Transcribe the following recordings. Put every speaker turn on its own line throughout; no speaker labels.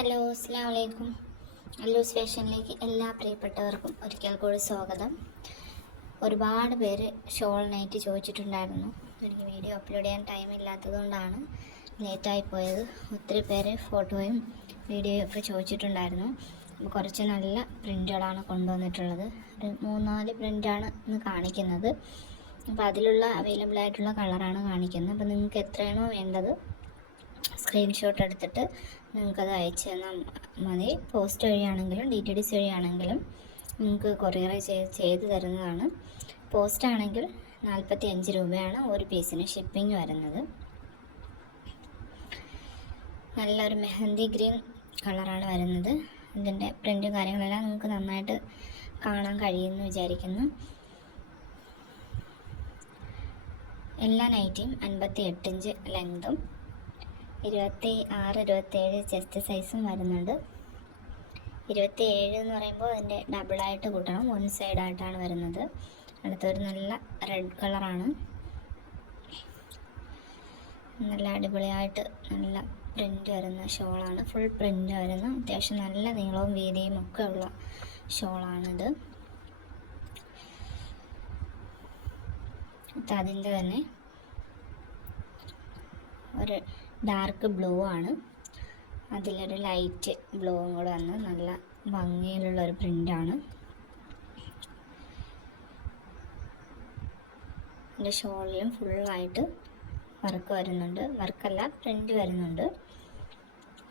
Hello അസ്സാം വലൈക്കും അല്ലൂസ് ഫാഷനിലേക്ക് എല്ലാ പ്രിയപ്പെട്ടവർക്കും ഒരിക്കൽ കൂടി സ്വാഗതം. ഒരുപാട് പേര് ഷോൾ നൈറ്റ് ചോദിച്ചിട്ടുണ്ടായിരുന്നു. എനിക്ക് വീഡിയോ അപ്ലോഡ് ചെയ്യാൻ ടൈം ഇല്ലാത്തതുകൊണ്ടാണ് ലേറ്റായി പോയത്. ഒത്തിരി പേര് ഫോട്ടോയും വീഡിയോയും ഒക്കെ ചോദിച്ചിട്ടുണ്ടായിരുന്നു. അപ്പോൾ കുറച്ച് നല്ല പ്രിന്റുകളാണ് കൊണ്ടുവന്നിട്ടുള്ളത്. ഒരു മൂന്നാൽ പ്രിന്റാണ് ഇന്ന് കാണിക്കുന്നത്. അപ്പോൾ അതിലുള്ള അവൈലബിൾ ആയിട്ടുള്ള കളറാണ് കാണിക്കുന്നത്. അപ്പോൾ നിങ്ങൾക്ക് എത്രയാണോ വേണ്ടത് സ്ക്രീൻഷോട്ട് എടുത്തിട്ട് നിങ്ങൾക്കത് അയച്ചു തന്നാൽ മതി. പോസ്റ്റ് വഴിയാണെങ്കിലും ഡി ടി ഡി സി വഴിയാണെങ്കിലും നിങ്ങൾക്ക് കൊറിയർ ചെയ്ത് തരുന്നതാണ്. പോസ്റ്റ് ആണെങ്കിൽ നാൽപ്പത്തി അഞ്ച് രൂപയാണ് ഒരു പീസിന് ഷിപ്പിംഗ് വരുന്നത്. നല്ലൊരു മെഹന്തി ഗ്രീൻ കളറാണ് വരുന്നത്. ഇതിന്റെ പ്രിന്റും കാര്യങ്ങളെല്ലാം നിങ്ങൾക്ക് നന്നായിട്ട് കാണാൻ കഴിയുമെന്ന് വിചാരിക്കുന്നു. എല്ലാ നൈറ്റിയും അൻപത്തി എട്ട് ഇഞ്ച് ലെങ്തും ഇരുപത്തി ആറ് ഇരുപത്തേഴ് ചെസ്റ്റ് സൈസും വരുന്നുണ്ട്. ഇരുപത്തി ഏഴ് എന്ന് പറയുമ്പോൾ അതിന്റെ ഡബിളായിട്ട് കൂട്ടണം. വൺ സൈഡായിട്ടാണ് വരുന്നത്. അടുത്തൊരു നല്ല റെഡ് കളറാണ് നല്ല അടിപൊളിയായിട്ട് നല്ല പ്രിന്റ് വരുന്ന ഷോളാണ് ഫുൾ പ്രിന്റ് വരുന്ന അത്യാവശ്യം നല്ല നീളവും വീതിയും ഒക്കെ ഉള്ള ഷോളാണിത് അതിന്റെ തന്നെ ഒരു ഡാർക്ക് ബ്ലൂ ആണ്. അതിലൊരു ലൈറ്റ് ബ്ലൂവും കൂടെ വന്ന് നല്ല ഭംഗിയിലുള്ള ഒരു പ്രിന്റാണ് എന്റെ ഷോളിലും ഫുള്ളായിട്ട് വർക്ക് വരുന്നുണ്ട്. വർക്കല്ല പ്രിന്റ് വരുന്നുണ്ട്.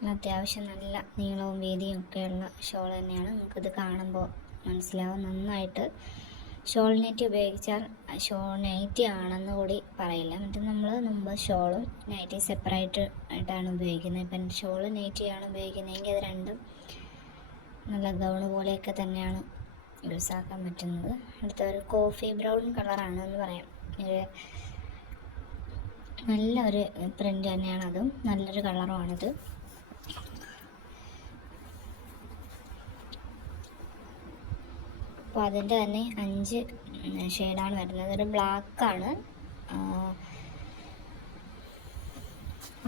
അത്യാവശ്യം നല്ല നീളവും വീതിയും ഒക്കെയുള്ള ഷോൾ തന്നെയാണ്. നമുക്കിത് കാണുമ്പോൾ മനസ്സിലാവും. നന്നായിട്ട് ഷോൾ ഉപയോഗിച്ചാൽ ഷോൾ നൈറ്റി ആണെന്ന് കൂടി പറയില്ല. മറ്റേ നമ്മൾ മുമ്പ് ഷോളും നൈറ്റി സെപ്പറേറ്റ് ആയിട്ടാണ് ഉപയോഗിക്കുന്നത്. ഇപ്പം ഷോൾ നൈറ്റിയാണ് ഉപയോഗിക്കുന്നതെങ്കിൽ അത് രണ്ടും നല്ല ഗൗൺ പോലെയൊക്കെ തന്നെയാണ് യൂസാക്കാൻ പറ്റുന്നത്. അടുത്ത ഒരു കോഫി ബ്രൗൺ കളറാണ് എന്ന് പറയാം. ഒരു നല്ലൊരു പ്രിന്റ് തന്നെയാണ് അതും നല്ലൊരു കളറുമാണിത് അപ്പോൾ അതിന്റെ തന്നെ അഞ്ച് ഷെയ്ഡാണ് വരുന്നത്. ഒരു ബ്ലാക്കാണ്.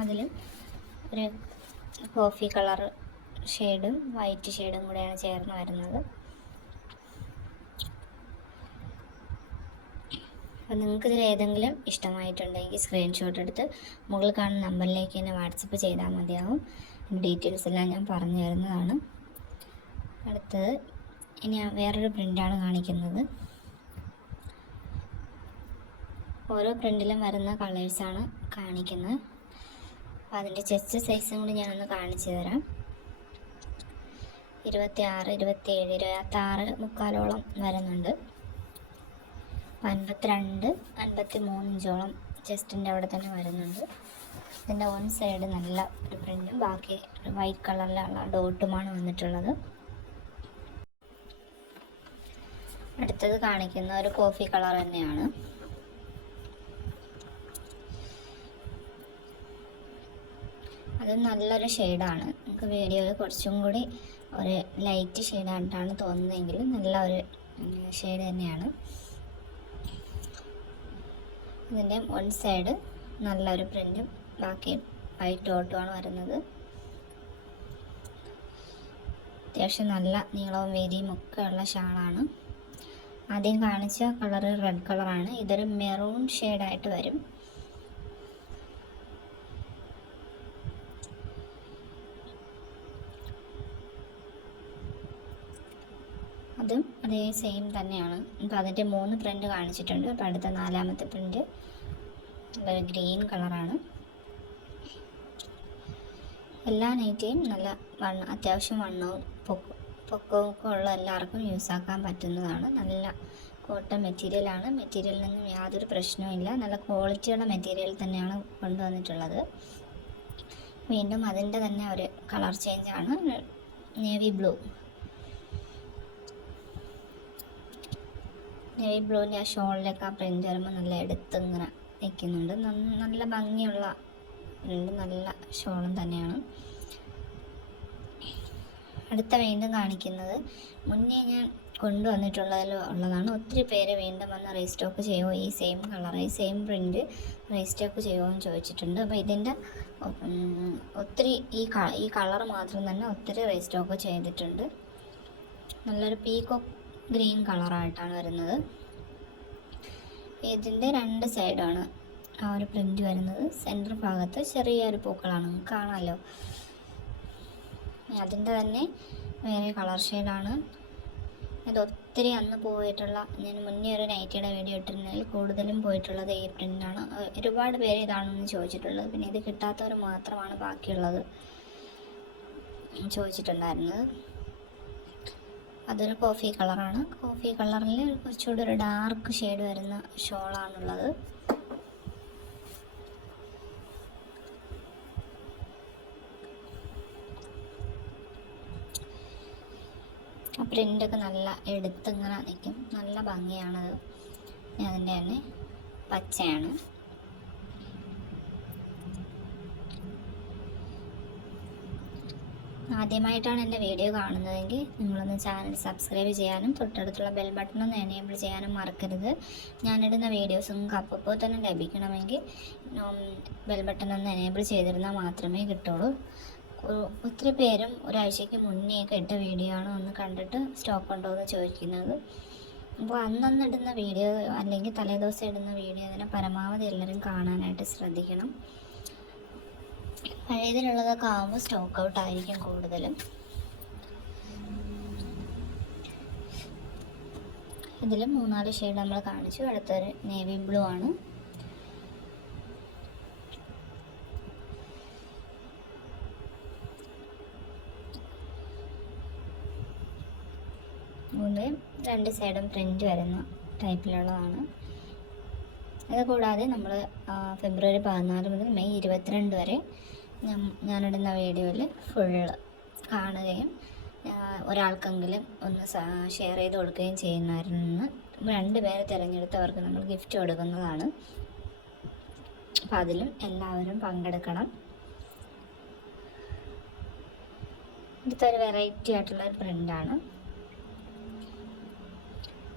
അതിലും ഒരു കോഫി കളർ ഷെയ്ഡും വൈറ്റ് ഷെയ്ഡും കൂടെയാണ് ചേർന്ന് വരുന്നത്. അപ്പോൾ നിങ്ങൾക്ക് ഇതിൽ ഏതെങ്കിലും ഇഷ്ടമായിട്ടുണ്ടെങ്കിൽ സ്ക്രീൻഷോട്ട് എടുത്ത് മുകളിൽ കാണുന്ന നമ്പറിലേക്ക് തന്നെ വാട്സപ്പ് ചെയ്താൽ മതിയാവും. ഡീറ്റെയിൽസ് എല്ലാം ഞാൻ പറഞ്ഞു തരുന്നതാണ്. അടുത്തത് ഇനി വേറൊരു പ്രിന്റാണ് കാണിക്കുന്നത്. ഓരോ പ്രിന്റിലും വരുന്ന കളേഴ്സാണ് കാണിക്കുന്നത്. അപ്പോൾ അതിന്റെ ചെസ്റ്റ് സൈസും കൂടി ഞാനൊന്ന് കാണിച്ചു തരാം. ഇരുപത്തി ആറ് ഇരുപത്തി ഏഴ് ഇരുപത്താറ് മുക്കാലോളം വരുന്നുണ്ട്. അൻപത്തിരണ്ട് അൻപത്തി മൂന്നിഞ്ചോളം ചെസ്റ്റിന്റെ അവിടെ തന്നെ വരുന്നുണ്ട്. ഇതിന്റെ വൺ സൈഡ് നല്ല ഒരു പ്രിന്റും ബാക്കി വൈറ്റ് കളറിലുള്ള ഡോട്ടുമാണ് വന്നിട്ടുള്ളത്. അടുത്തത് കാണിക്കുന്ന ഒരു കോഫി കളർ തന്നെയാണ്. അത് നല്ലൊരു ഷെയ്ഡാണ്. നമുക്ക് വീഡിയോയിൽ കുറച്ചും കൂടി ഒരു ലൈറ്റ് ഷെയ്ഡായിട്ടാണ് തോന്നുന്നതെങ്കിൽ നല്ല ഒരു ഷെയ്ഡ് തന്നെയാണ്. ഇതിന്റെ വൺ സൈഡ് നല്ലൊരു പ്രിന്റും ബാക്കി വൈറ്റ് ഡോട്ടുമാണ് വരുന്നത്. അത്യാവശ്യം നല്ല നീളവും വീതിയും ഒക്കെ ഉള്ള ഷാളാണ്. ആദ്യം കാണിച്ച കളർ റെഡ് കളറാണ്. ഇതൊരു മെറൂൺ ഷെയ്ഡായിട്ട് വരും. അതും അതേ സെയിം തന്നെയാണ്. അപ്പോൾ അതിന്റെ മൂന്ന് പ്രിന്റ് കാണിച്ചിട്ടുണ്ട്. അപ്പോൾ അടുത്ത നാലാമത്തെ പ്രിന്റ് ഒരു ഗ്രീൻ കളറാണ്. എല്ലാ നൈറ്റിയും നല്ല വണ്ണം അത്യാവശ്യം വണ്ണവും പൊക്കവും പൊക്കവും ഒക്കെ ഉള്ള എല്ലാവർക്കും യൂസാക്കാൻ പറ്റുന്നതാണ്. നല്ല കോട്ടൺ മെറ്റീരിയലാണ് മെറ്റീരിയലിൽ നിന്നും യാതൊരു പ്രശ്നവുമില്ല നല്ല ക്വാളിറ്റിയുള്ള മെറ്റീരിയൽ തന്നെയാണ് കൊണ്ടുവന്നിട്ടുള്ളത്. വീണ്ടും അതിന്റെ തന്നെ ഒരു കളർ ചേഞ്ചാണ് നേവി ബ്ലൂ നേവി ബ്ലൂവിന്റെ ആ ഷോളിലൊക്കെ ആ പ്രിന്റ് വരുമ്പോൾ നല്ല എടുത്ത് ഇങ്ങനെ നിൽക്കുന്നുണ്ട് നല്ല ഭംഗിയുള്ള നല്ല ഷോളും തന്നെയാണ്. അടുത്ത വീണ്ടും കാണിക്കുന്നത്. മുന്നേ ഞാൻ കൊണ്ടുവന്നിട്ടുള്ളതിൽ ഉള്ളതാണ്. ഒത്തിരി പേര് വീണ്ടും വന്ന് റീസ്റ്റോക്ക് ചെയ്യുമോ ഈ സെയിം കളർ ഈ സെയിം പ്രിന്റ് റീസ്റ്റോക്ക് ചെയ്യുമോ എന്ന് ചോദിച്ചിട്ടുണ്ട്. അപ്പോൾ ഇതിന്റെ ഒത്തിരി ഈ ഈ കളർ മാത്രം തന്നെ ഒത്തിരി റീസ്റ്റോക്ക് ചെയ്തിട്ടുണ്ട്. നല്ലൊരു പീക്കോ ഗ്രീൻ കളറായിട്ടാണ് വരുന്നത്. ഇതിന്റെ രണ്ട് സൈഡാണ് ആ ഒരു പ്രിന്റ് വരുന്നത്. സെന്റർ ഭാഗത്ത് ചെറിയൊരു പൂക്കളാണ്. കാണാമല്ലോ. അതിന്റെ തന്നെ വേറെ കളർ ഷെയ്ഡാണ്. ഇത് ഒത്തിരി അന്ന് പോയിട്ടുള്ള ഞാൻ മുന്നേ ഒരു നൈറ്റിയുടെ വീഡിയോ ഇട്ടിരുന്നതിൽ കൂടുതലും പോയിട്ടുള്ളത് ഈ പ്രിന്റാണ് ഒരുപാട് പേര് ഇതാണെന്ന് ചോദിച്ചിട്ടുള്ളത്. പിന്നെ ഇത് കിട്ടാത്തവർ മാത്രമാണ് ബാക്കിയുള്ളത് ചോദിച്ചിട്ടുണ്ടായിരുന്നത്. അതൊരു കോഫി കളറാണ്. കോഫി കളറിൽ കുറച്ചുകൂടി ഒരു ഡാർക്ക് ഷെയ്ഡ് വരുന്ന ഷോളാണുള്ളത് ആ പ്രിന്റൊക്കെ നല്ല എടുത്തിങ്ങനെ നിൽക്കും നല്ല ഭംഗിയാണത്. അതിന്റെ തന്നെ പച്ചയാണ്. ആദ്യമായിട്ടാണ് എന്റെ വീഡിയോ കാണുന്നതെങ്കിൽ നിങ്ങളൊന്ന് ചാനൽ സബ്സ്ക്രൈബ് ചെയ്യാനും തൊട്ടടുത്തുള്ള ബെൽ ബട്ടൺ ഒന്ന് എനേബിൾ ചെയ്യാനും മറക്കരുത്. ഞാനിടുന്ന വീഡിയോസ് അപ്പോൾ തന്നെ ലഭിക്കണമെങ്കിൽ ബെൽ ബട്ടൺ ഒന്ന് എനേബിൾ ചെയ്തിരുന്നാൽ മാത്രമേ കിട്ടുള്ളൂ. ഒത്തിരി പേരും ഒരാഴ്ചയ്ക്ക് മുന്നേ ഒക്കെ ഇട്ട വീഡിയോ ആണ് ഒന്ന് കണ്ടിട്ട് സ്റ്റോക്ക് ഉണ്ടോ എന്ന് ചോദിക്കുന്നത്. അപ്പോൾ അന്നന്ന് ഇടുന്ന വീഡിയോ അല്ലെങ്കിൽ തലേദിവസം ഇടുന്ന വീഡിയോ അതിനെ പരമാവധി എല്ലാവരും കാണാനായിട്ട് ശ്രദ്ധിക്കണം. പഴയതിലുള്ളതൊക്കെ ആകുമ്പോൾ സ്റ്റോക്ക് ഔട്ട് ആയിരിക്കും കൂടുതലും. ഇതിൽ മൂന്നാൽ ഷെയ്ഡ് നമ്മൾ കാണിച്ചു. അടുത്തൊരു നേവി ബ്ലൂ ആണ്. ഇത് രണ്ട് സൈഡും പ്രിന്റ് വരുന്ന ടൈപ്പിലുള്ളതാണ്. ഇത് കൂടാതെ നമ്മൾ ഫെബ്രുവരി പതിനാല് മുതൽ മെയ് ഇരുപത്തിരണ്ട് വരെ ഞാനിടുന്ന വീഡിയോയിൽ ഫുള്ള് കാണുകയും ഒരാൾക്കെങ്കിലും ഒന്ന് ഷെയർ ചെയ്ത് കൊടുക്കുകയും ചെയ്യുന്നവരിൽ നിന്ന് രണ്ട് പേരെ തിരഞ്ഞെടുത്തവർക്ക് നമ്മൾ ഗിഫ്റ്റ് കൊടുക്കുന്നതാണ്. അപ്പം അതിലും എല്ലാവരും പങ്കെടുക്കണം. ഇതൊരു വെറൈറ്റി ആയിട്ടുള്ള ഒരു പ്രിന്റാണ്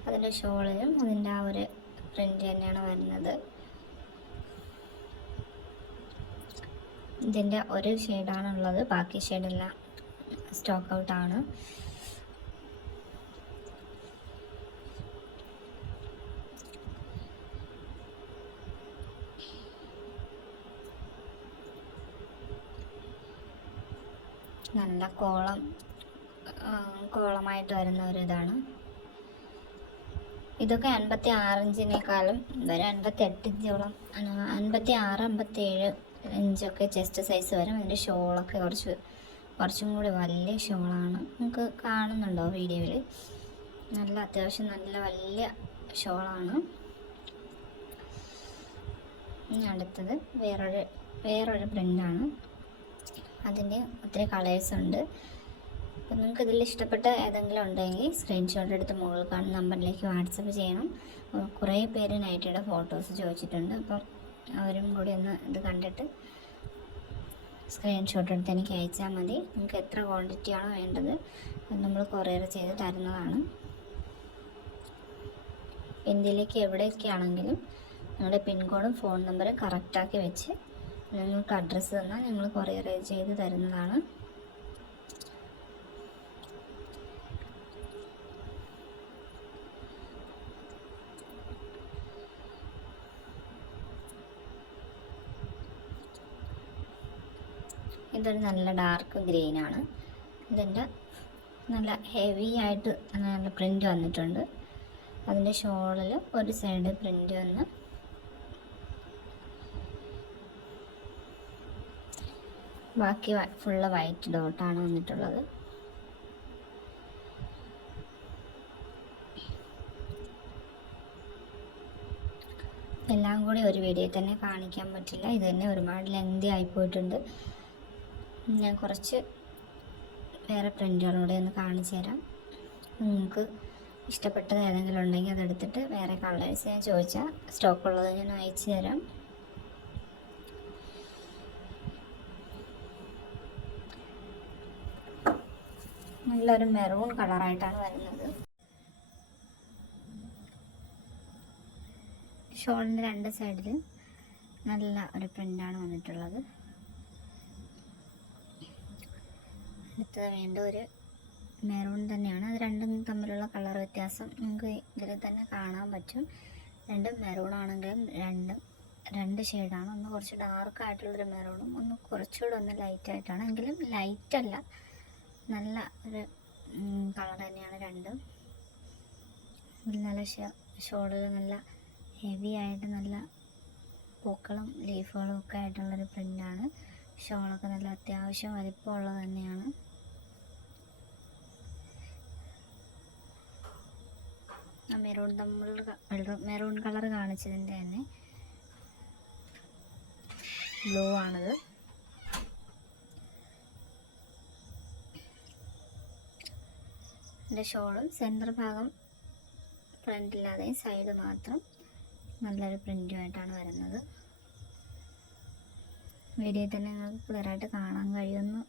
അതിന്റെ ഷോളിലും അതിന്റെ ആ ഒരു പ്രിന്റ് തന്നെയാണ് വരുന്നത്. ഇതിന്റെ ഒരു ഷെയ്ഡാണുള്ളത് ബാക്കി ഷെയ്ഡെല്ലാം സ്റ്റോക്ക് ഔട്ടാണ് നല്ല കോളം കോളമായിട്ട് വരുന്ന ഒരു ഇതാണ്. ഇതൊക്കെ അൻപത്തി ആറ് വരെ അൻപത്തി എട്ട് ഇഞ്ചോളം അൻപത്തി ആറ് അമ്പത്തി ഏഴ് ഇഞ്ചൊക്കെ ചെസ്റ്റ് സൈസ് വരും അതിന്റെ ഷോളൊക്കെ കുറച്ച് കുറച്ചും കൂടി വലിയ ഷോളാണ്. നമുക്ക് കാണുന്നുണ്ടോ വീഡിയോയിൽ നല്ല അത്യാവശ്യം നല്ല വലിയ ഷോളാണ്. ഇനി അടുത്തത് വേറൊരു വേറൊരു പ്രിന്റാണ് അതിന്റെ ഒത്തിരി കളേഴ്സ് ഉണ്ട് അപ്പം നിങ്ങൾക്ക് ഇതിൽ ഇഷ്ടപ്പെട്ട ഏതെങ്കിലും ഉണ്ടെങ്കിൽ സ്ക്രീൻഷോട്ട് എടുത്ത് മുകളിൽ കാണുന്ന നമ്പറിലേക്ക് വാട്സപ്പ് ചെയ്യണം. കുറേ പേര് നൈറ്റിയുടെ ഫോട്ടോസ് ചോദിച്ചിട്ടുണ്ട്. അപ്പം അവരും കൂടി ഒന്ന് ഇത് കണ്ടിട്ട് സ്ക്രീൻഷോട്ട് എടുത്ത് എനിക്ക് അയച്ചാൽ മതി. നിങ്ങൾക്ക് എത്ര ക്വാണ്ടിറ്റി ആണോ വേണ്ടത് നമ്മൾ കൊറിയർ ചെയ്ത് തരുന്നതാണ്. ഇന്ത്യയിലേക്ക് എവിടെയൊക്കെയാണെങ്കിലും നിങ്ങളുടെ പിൻകോഡും ഫോൺ നമ്പറും കറക്റ്റാക്കി വെച്ച് നിങ്ങൾക്ക് അഡ്രസ്സ് തന്നാൽ ഞങ്ങൾ കൊറിയർ ചെയ്ത് തരുന്നതാണ്. ഇതൊരു നല്ല ഡാർക്ക് ഗ്രീൻ ആണ്. ഇതിന്റെ നല്ല ഹെവി ആയിട്ട് നല്ല പ്രിന്റ് വന്നിട്ടുണ്ട്. അതിന്റെ ഷോളിൽ ഒരു സൈഡ് പ്രിന്റ് വന്ന് ബാക്കി ഫുള്ള് വൈറ്റ് ഡോട്ടാണ് വന്നിട്ടുള്ളത്. എല്ലാം കൂടി ഒരു വീഡിയോയിൽ തന്നെ കാണിക്കാൻ പറ്റില്ല. ഇത് തന്നെ ഒരുപാട് ലെങ്തി ആയിപ്പോയിട്ടുണ്ട് ഞാൻ കുറച്ച് വേറെ പ്രിന്റുകളൂടെ ഒന്ന് കാണിച്ചു തരാം. നിങ്ങൾക്ക് ഇഷ്ടപ്പെട്ടത് ഏതെങ്കിലും ഉണ്ടെങ്കിൽ അതെടുത്തിട്ട് വേറെ കളേഴ്സ് ഞാൻ ചോദിച്ചാൽ സ്റ്റോക്ക് ഉള്ളത് ഞാൻ അയച്ചു തരാം. നല്ലൊരു മെറൂൺ കളറായിട്ടാണ് വരുന്നത്. ഷോളിന്റെ രണ്ട് സൈഡിൽ നല്ല ഒരു പ്രിന്റാണ് വന്നിട്ടുള്ളത്. അടുത്തത് വീണ്ടും ഒരു മെറൂൺ തന്നെയാണ്. അത് രണ്ടും തമ്മിലുള്ള കളർ വ്യത്യാസം നമുക്ക് ഇതിൽ തന്നെ കാണാൻ പറ്റും. രണ്ടും മെറൂൺ ആണെങ്കിലും രണ്ടും രണ്ട് ഷെയ്ഡാണ് ഒന്ന് കുറച്ച് ഡാർക്ക് ആയിട്ടുള്ളൊരു മെറൂണും ഒന്ന് കുറച്ചുകൂടെ ഒന്ന് ലൈറ്റ് ആയിട്ടാണ്. എങ്കിലും ലൈറ്റ് അല്ല. നല്ല ഒരു കളർ തന്നെയാണ് രണ്ടും. നല്ല ഷോളിൽ നല്ല ഹെവി ആയിട്ട് നല്ല പൂക്കളും ലീഫുകളും ഒക്കെ ആയിട്ടുള്ളൊരു പ്രിന്റാണ് ഷോളൊക്കെ നല്ല അത്യാവശ്യം വലിപ്പമുള്ളത് തന്നെയാണ് ആ മെറൂൺ തമ്മിൽ മെറൂൺ കളർ കാണിച്ചതിന്റെ തന്നെ ബ്ലൂ ആണത്. എന്റെ ഷോളും സെന്റർ ഭാഗം ഫ്രണ്ടില്ലാതെ സൈഡ് മാത്രം നല്ലൊരു പ്രിന്റുമായിട്ടാണ് വരുന്നത്. വീഡിയോയിൽ തന്നെ നിങ്ങൾക്ക് ക്ലിയറായിട്ട് കാണാൻ കഴിയുമെന്ന്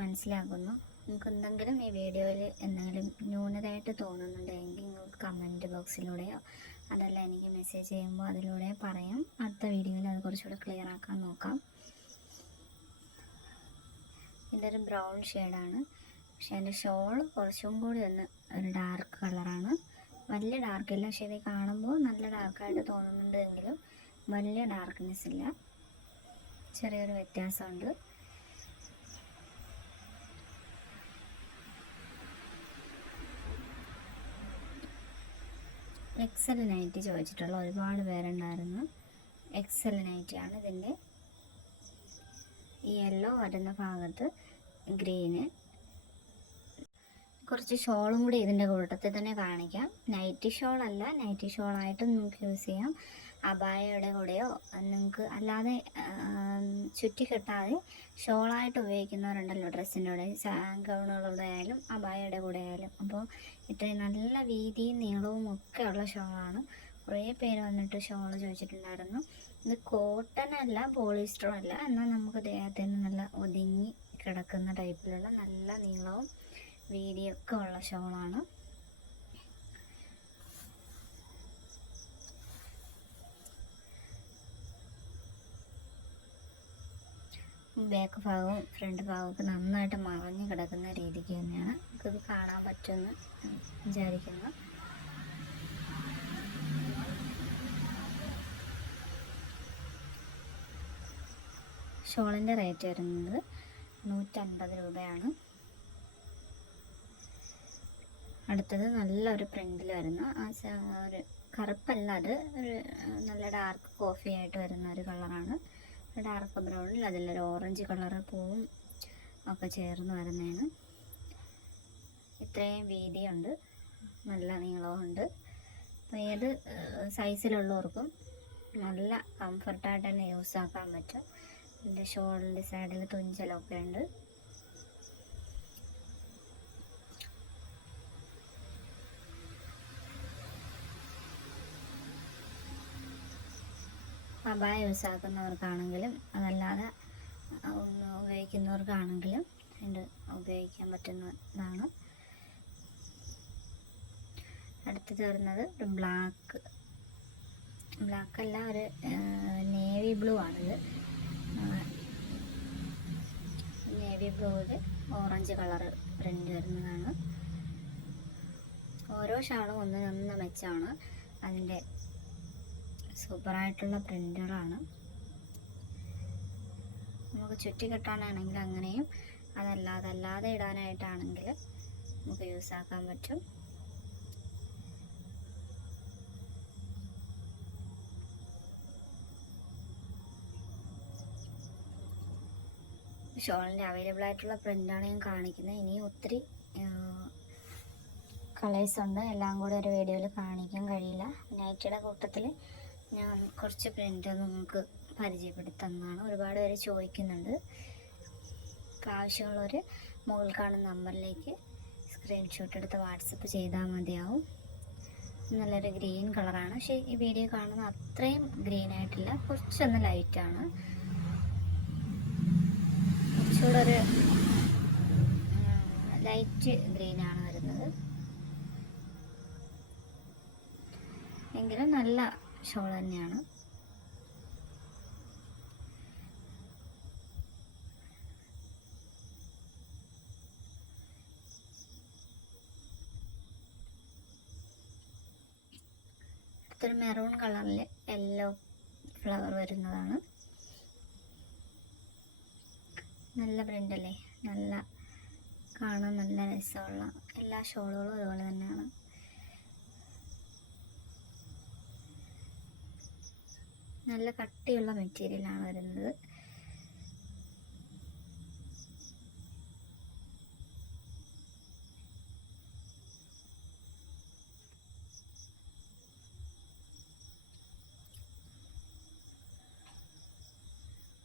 മനസ്സിലാക്കുന്നു. നിങ്ങൾക്ക് എന്തെങ്കിലും ഈ വീഡിയോയിൽ എന്തെങ്കിലും ന്യൂനതയായിട്ട് തോന്നുന്നുണ്ടെങ്കിൽ നിങ്ങൾക്ക് കമന്റ് ബോക്സിലൂടെയോ അതല്ല എനിക്ക് മെസ്സേജ് ചെയ്യുമ്പോൾ അതിലൂടെ പറയാം. അടുത്ത വീഡിയോയിൽ അത് കുറച്ചുകൂടെ ക്ലിയർ ആക്കാൻ നോക്കാം. ഇതൊരു ബ്രൗൺ ഷെയ്ഡാണ് പക്ഷെ എന്റെ ഷോൾ കുറച്ചും കൂടി ഒന്ന് ഒരു ഡാർക്ക് കളറാണ് വലിയ ഡാർക്ക് ഇല്ല. പക്ഷേ ഇത് കാണുമ്പോൾ നല്ല ഡാർക്കായിട്ട് തോന്നുന്നുണ്ട് എങ്കിലും വലിയ ഡാർക്ക്നെസ് ഇല്ല. ചെറിയൊരു വ്യത്യാസമുണ്ട്. എക്സൽ നൈറ്റി ചോദിച്ചിട്ടുള്ള ഒരുപാട് പേരുണ്ടായിരുന്നു. എക്സൽ ആണ് ഇതിന്റെ യെല്ലോ വരുന്ന ഭാഗത്ത് ഗ്രീന് കുറച്ച് ഷോളും കൂടി ഇതിന്റെ കൂട്ടത്തിൽ തന്നെ കാണിക്കാം. നൈറ്റി ഷോളല്ല നൈറ്റി ഷോളായിട്ടും നമുക്ക് യൂസ് ചെയ്യാം. അബായയുടെ കൂടെയോ നിങ്ങൾക്ക് അല്ലാതെ ചുറ്റി കെട്ടാതെ ഷോളായിട്ട് ഉപയോഗിക്കുന്നവരുണ്ടല്ലോ ഡ്രസ്സിന്റെ കൂടെ ഗൗണുകളുടെ ആയാലും അബായയുടെ കൂടെ ആയാലും. അപ്പോൾ ഇത്രയും നല്ല വീതിയും നീളവും ഒക്കെ ഉള്ള ഷോളാണ്. കുറേ പേര് വന്നിട്ട് ഷോൾ ചോദിച്ചിട്ടുണ്ടായിരുന്നു. ഇത് കോട്ടൺ അല്ല പോളിസ്റ്ററും അല്ല. എന്നാൽ നമുക്ക് ദേഹത്തിന് നല്ല ഒതുങ്ങി കിടക്കുന്ന ടൈപ്പിലുള്ള നല്ല നീളവും വീതിയൊക്കെ ഉള്ള ഷോളാണ്. ബാക്ക് ഭാഗവും ഫ്രണ്ട് ഭാഗവും ഒക്കെ നന്നായിട്ട് മറഞ്ഞ് കിടക്കുന്ന രീതിക്ക് തന്നെയാണ് നമുക്കിത് കാണാൻ പറ്റുമെന്ന് വിചാരിക്കുന്നു. ഷോളിന്റെ റേറ്റ് വരുന്നത് നൂറ്റൻപത് രൂപയാണ്. അടുത്തത് നല്ലൊരു പ്രിന്റിൽ വരുന്ന ആ ഒരു കറുപ്പല്ല അത് ഒരു നല്ല ഡാർക്ക് കോഫി ആയിട്ട് വരുന്ന ഒരു കളറാണ് ഡാർക്ക് ബ്രൗണിൽ അതിലൊരു ഓറഞ്ച് കളറ് പൂവും ഒക്കെ ചേർന്ന് വരുന്നതാണ്. ഇത്രയും വീതിയുണ്ട്. നല്ല നീളമുണ്ട് അപ്പോൾ ഏത് സൈസിലുള്ളവർക്കും നല്ല കംഫർട്ടായിട്ട് തന്നെ യൂസ് ആക്കാൻ പറ്റും. എന്റെ ഷോളിന്റെ സൈഡിൽ തുഞ്ചലൊക്കെ ഉണ്ട്. അബായ യൂസ് ആക്കുന്നവർക്കാണെങ്കിലും അതല്ലാതെ ഒന്ന് ഉപയോഗിക്കുന്നവർക്കാണെങ്കിലും ഇത് ഉപയോഗിക്കാൻ പറ്റുന്നതാണ്. അടുത്തത് വരുന്നത് ഒരു ബ്ലാക്ക്. ബ്ലാക്ക് അല്ല ഒരു നേവി ബ്ലൂ ആണിത്. നേവി ബ്ലൂവിൽ ഓറഞ്ച് കളർ പ്രിന്റ് വരുന്നതാണ്. ഓരോ ഷാളും ഒന്നിനൊന്ന് മെച്ചമാണ് അതിന്റെ സൂപ്പറായിട്ടുള്ള പ്രിന്ററാണ് നമുക്ക് ചുറ്റി കെട്ടാനാണെങ്കിൽ അങ്ങനെയും അതല്ലാതെ അല്ലാതെ ഇടാനായിട്ടാണെങ്കിൽ നമുക്ക് യൂസ് ആക്കാൻ പറ്റും. ഷോളിന്റെ അവൈലബിൾ ആയിട്ടുള്ള പ്രിന്റാണ് ഞാൻ കാണിക്കുന്നത്. ഇനിയും ഒത്തിരി കളേഴ്സ് ഉണ്ട്. എല്ലാം കൂടി ഒരു വീഡിയോയിൽ കാണിക്കാൻ കഴിയില്ല. നൈറ്റിയുടെ കൂട്ടത്തിൽ ഞാൻ കുറച്ച് പ്രിന്റ് നിങ്ങൾക്ക് പരിചയപ്പെടുത്തുന്നതാണ് ഒരുപാട് പേര് ചോദിക്കുന്നുണ്ട്. ആവശ്യമുള്ളവർ മുകളിൽ കാണുന്ന നമ്പറിലേക്ക് സ്ക്രീൻഷോട്ട് എടുത്ത് വാട്സപ്പ് ചെയ്താൽ മതിയാവും. നല്ലൊരു ഗ്രീൻ കളറാണ് പക്ഷേ ഈ വീഡിയോ കാണുന്ന അത്രയും ഗ്രീൻ ആയിട്ടില്ല. കുറച്ചൊന്ന് ലൈറ്റാണ് കുറച്ചുകൂടെ ഒരു ലൈറ്റ് ഗ്രീനാണ് വരുന്നത്. എങ്കിലും നല്ല ഷോൾ തന്നെയാണ്. അടുത്തൊരു മെറൂൺ കളറിൽ യെല്ലോ ഫ്ലവർ വരുന്നതാണ്. നല്ല പ്രിന്റ് അല്ലേ? നല്ല കാണാൻ നല്ല രസമുള്ള എല്ലാ ഷോളുകളും അതുപോലെ തന്നെയാണ്. നല്ല കട്ടിയുള്ള മെറ്റീരിയലാണ് വരുന്നത്.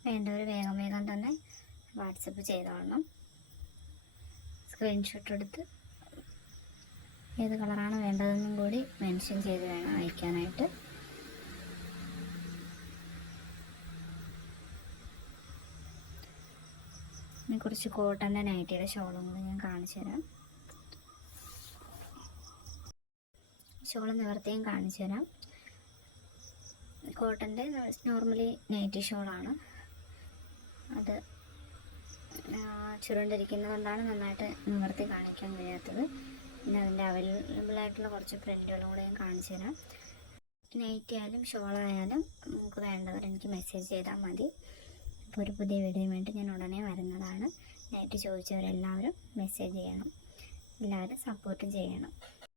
വേണ്ടവർ വേഗം വേഗം തന്നെ വാട്സപ്പ് ചെയ്തോളണം. സ്ക്രീൻഷോട്ട് എടുത്ത് ഏത് കളറാണ് വേണ്ടതെന്നും കൂടി മെൻഷൻ ചെയ്ത് വേണം അയക്കാനായിട്ട്. ഇനി കുറച്ച് കോട്ടന്റെ നൈറ്റിയുടെ ഷോളും കൂടി ഞാൻ കാണിച്ചു തരാം. ഷോൾ നിവർത്തിയും കാണിച്ചു തരാം. കോട്ടന്റെ നോർമലി നൈറ്റി ഷോളാണ് അത് ചുരുണ്ടിരിക്കുന്നത് കൊണ്ടാണ് നന്നായിട്ട് നിവർത്തി കാണിക്കാൻ കഴിയാത്തത്. പിന്നെ അതിന്റെ അവൈലബിൾ ആയിട്ടുള്ള കുറച്ച് പ്രിന്റുകളും കൂടെ ഞാൻ കാണിച്ചു തരാം. നൈറ്റി ആയാലും ഷോളായാലും നമുക്ക് വേണ്ടവർ എനിക്ക് മെസ്സേജ് ചെയ്താൽ മതി. അപ്പോൾ ഒരു പുതിയ വീഡിയോ വേണ്ടി ഞാൻ ഉടനെ വരുന്നതാണ്. നേരിട്ട് ചോദിച്ചവരെല്ലാവരും മെസ്സേജ് ചെയ്യണം. എല്ലാവരും സപ്പോർട്ട് ചെയ്യണം.